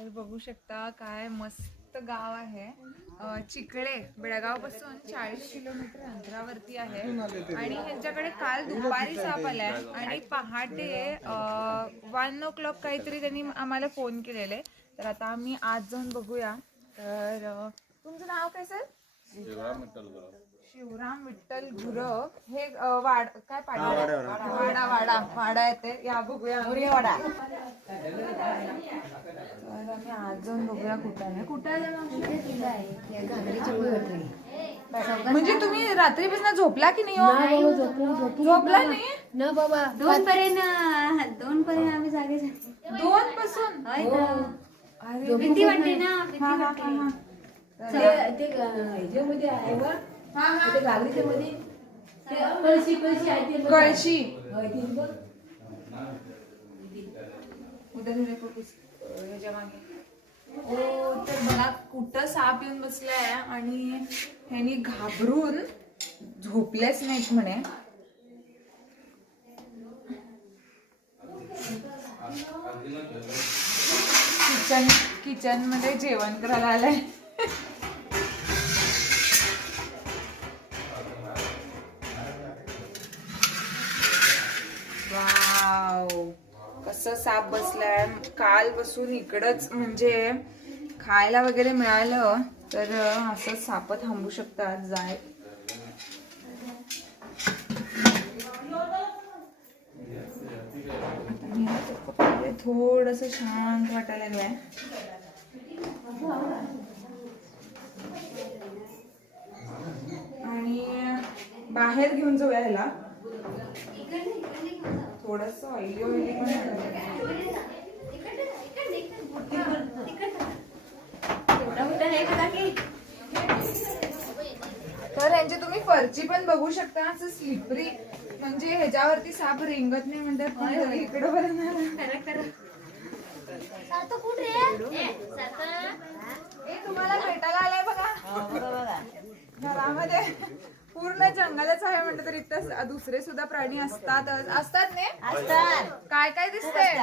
तर बघू शकता काय मस्त गाव आहे. चिखळे बेळगाव पासून 40 किलोमीटर अंतरावरती आहे आणि ह्यांच्याकडे काल दुपारी साप आलाय आणि पहाटे 1 o'clock काहीतरी त्यांनी आम्हाला फोन केलेले. तर आता आम्ही आज जाऊन बघूया. तर तुमचं नाव काय सर? शिवराम विठ्ठल गुरव. हे वाड काय वाडा वाडा वाडा येते या बघूया वाडा. तर आम्ही आज जाऊन बघूया कुठं आहे. कुठं आहे म्हणजे तुम्ही रात्रीपासून झोपला की नाही हो? झोपला नाही न बाबा 2 पर्यंत आम्ही जागे झालो. 2 पासून अरे भीती वाटते ना. हा हा हा हा ते ह्याच्यामध्ये आहे बा. ते गालीच्या मध्ये कळशी कळशी आहे ते कळशी बघ. उद्या ह्याच्या मागे. ओ तर मला कुठं साप येऊन बसलाय आणि ह्यानी घाबरून झोपलेच नाहीत म्हणे. किचन मध्ये जेवण करायला आलंय. वाव कसं साप बसलाय. काल बसून इकडच म्हणजे खायला वगैरे मिळालं तर असं साप थांबू शकतात जाय. थोडस शांत वाटायला लागलंय. आणि बाहेर घेऊन जाऊया ह्याला. थोडस ऑइली ऑइली पण तर ह्यांची तुम्ही फरची पण बघू शकता. असं स्लिपरी म्हणजे ह्याच्यावरती साप रेंगत नाही म्हणतात. इकडं पर्यंत तुम्हाला भेटायला आलाय बघा. घरामध्ये पूर्ण जंगलच आहे म्हणलं तर इथं दुसरे सुद्धा प्राणी असतात ने. काय काय दिसतंय?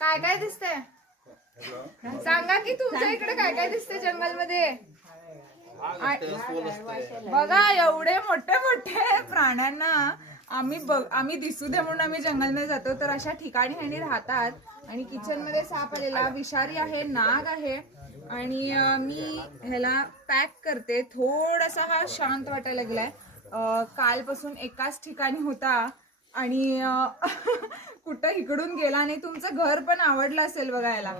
काय काय दिसतंय सांगा की तुमच्या इकडे काय काय दिसतंय जंगलमध्ये? बघा एवढे मोठे मोठे प्राण्यांना आम्ही दिसू दे म्हणून आम्ही जंगलमध्ये जातो. तर अशा ठिकाणी ह्यानी राहतात. आणि किचन मध्ये साप आलेला विषारी आहे, नाग आहे. आणि मी ह्याला पॅक करते. थोडासा हा शांत वाटायला लागलाय. कालपासून एकाच ठिकाणी होता आणि कुठं इकडून गेला नाही. तुमचं घर पण आवडलं असेल बघायला.